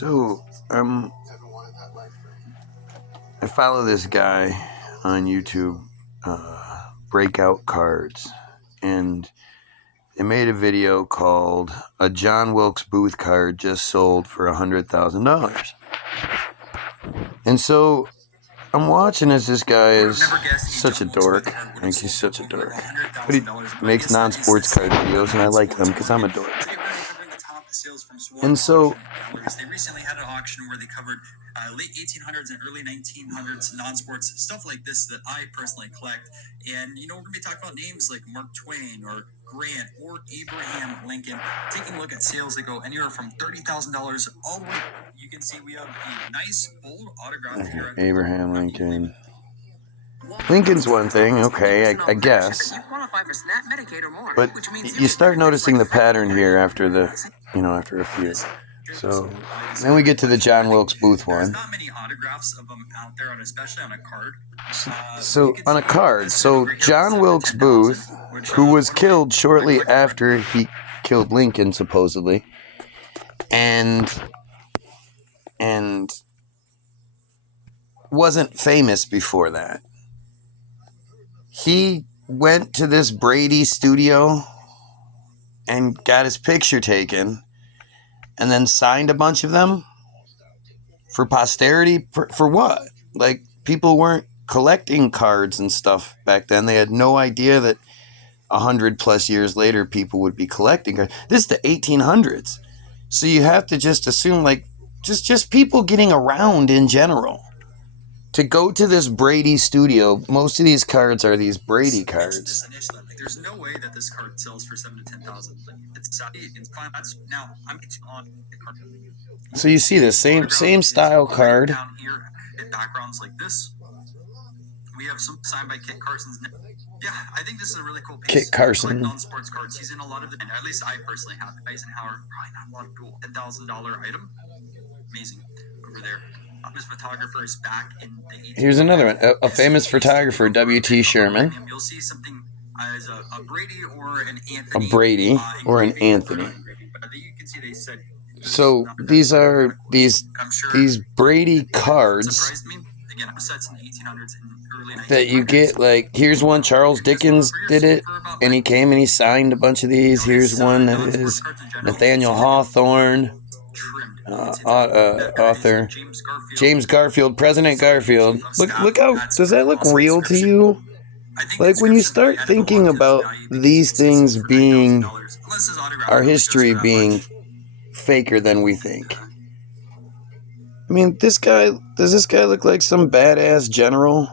So, I follow this guy on YouTube, Breakout Cards, and they made a video called "A John Wilkes Booth Card Just Sold for $100,000." And so I'm watching as this guy is such a dork. I think he's such a dork. But he makes non-sports card videos, and I like them because I'm a dork. And so they recently had an auction where they covered late 1800s and early 1900s non-sports stuff like this that I personally collect. And we're going to be talking about names like Mark Twain or Grant or Abraham Lincoln, taking a look at sales that go anywhere from $30,000 all the way. You can see we have a nice bold autograph here. Abraham Lincoln. Lincoln's one thing, okay, I guess. But you start noticing the pattern here after a few. So then we get to the John Wilkes Booth one. There's not many autographs of them out there, especially on a card. So on a card, so John Wilkes Booth, who was killed shortly after he killed Lincoln, supposedly, and wasn't famous before that. He went to this Brady studio and got his picture taken and then signed a bunch of them for posterity. For what? Like, people weren't collecting cards and stuff back then. They had no idea that 100+ years later people would be collecting cards. This is the 1800s. So you have to just assume, like, just people getting around in general. To go to this Brady studio, most of these cards are these Brady cards. There's no way that this card sells for $7,000 to $10,000. It's fine. Now I'm on the card. So you see the same style card. Down here, backgrounds like this. We have some signed by Kit Carson's. Yeah, I think this is a really cool piece. Kit Carson. Non-sports cards. He's in a lot of them. At least I personally have. Eisenhower, probably not a lot of cool. $10,000 item. Amazing. Over there. Famous photographers back in the 1800s. Here's another one. A famous photographer, W.T. Sherman. You'll see something as a Brady or an Anthony. A Brady or an Anthony. So these are these Brady cards that you get. Like, here's one, Charles Dickens did it, and he came and he signed a bunch of these. Here's one that is Nathaniel Hawthorne. Author James Garfield, President Garfield. Look how, does that look real to you? Like, when you start thinking about these things being, our history being faker than we think. I mean, does this guy look like some badass general?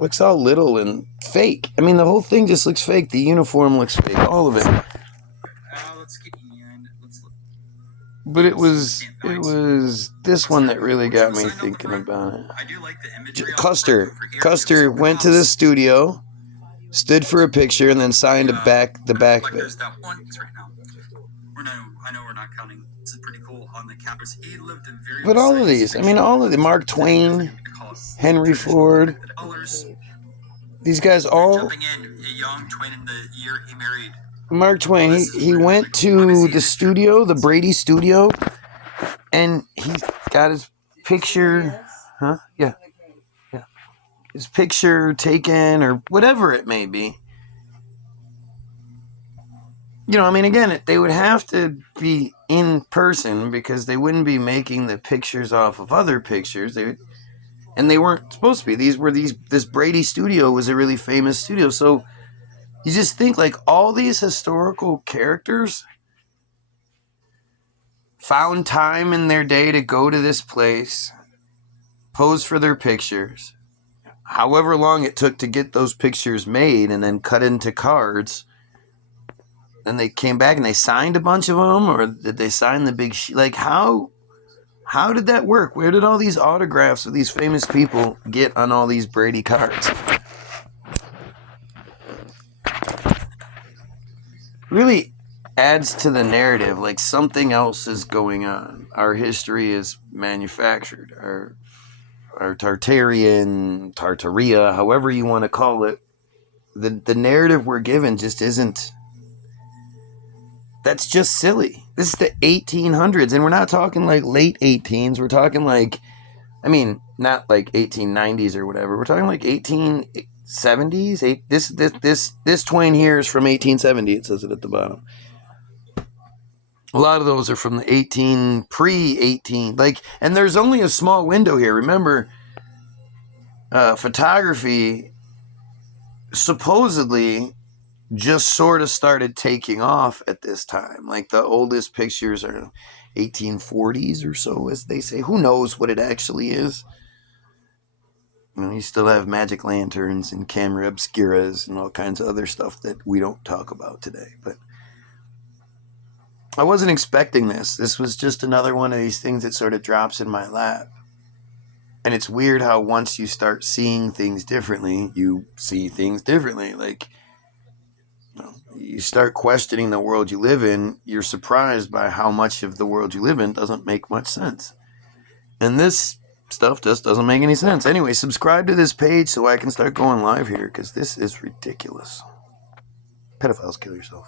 Looks all little and fake. I mean, the whole thing just looks fake. The uniform looks fake. All of it. But it was this one that really got me thinking about it. Custer went to the studio, stood for a picture, and then signed the back bit. I know we're not counting. This is pretty cool on the campus. He lived in very. But all of these, I mean, all of the Mark Twain, Henry Ford, these guys all. Jumping in, a young Twain in the year he married. Mark Twain, he went to the studio, the Brady studio, and he got his picture, Yeah. His picture taken, or whatever it may be. I mean, again, they would have to be in person because they wouldn't be making the pictures off of other pictures. And they weren't supposed to be. This Brady studio was a really famous studio, so you just think, like, all these historical characters found time in their day to go to this place, pose for their pictures, however long it took to get those pictures made and then cut into cards. Then they came back and they signed a bunch of them, or did they sign the big sheet? Like, how did that work? Where did all these autographs of these famous people get on all these Brady cards? Really adds to the narrative, like something else is going on. Our history is manufactured. Our Tartaria, however you want to call it, the narrative we're given just isn't That's just silly. This is the 1800s, and we're not talking like late 18s. We're talking like, I mean, not like 1890s or whatever. We're talking like 1870s. This Twain here is from 1870. It says it at the bottom. A lot of those are from the 18 like, and there's only a small window here. Remember, photography supposedly just sort of started taking off at this time. Like the oldest pictures are 1840s or so, as they say. Who knows what it actually is? You know, you still have magic lanterns and camera obscuras and all kinds of other stuff that we don't talk about today. But I wasn't expecting this. This was just another one of these things that sort of drops in my lap. And it's weird how once you start seeing things differently, you see things differently. Like, you start questioning the world you live in, you're surprised by how much of the world you live in doesn't make much sense. And this stuff just doesn't make any sense. Anyway, subscribe to this page so I can start going live here, because this is ridiculous. Pedophiles, kill yourself.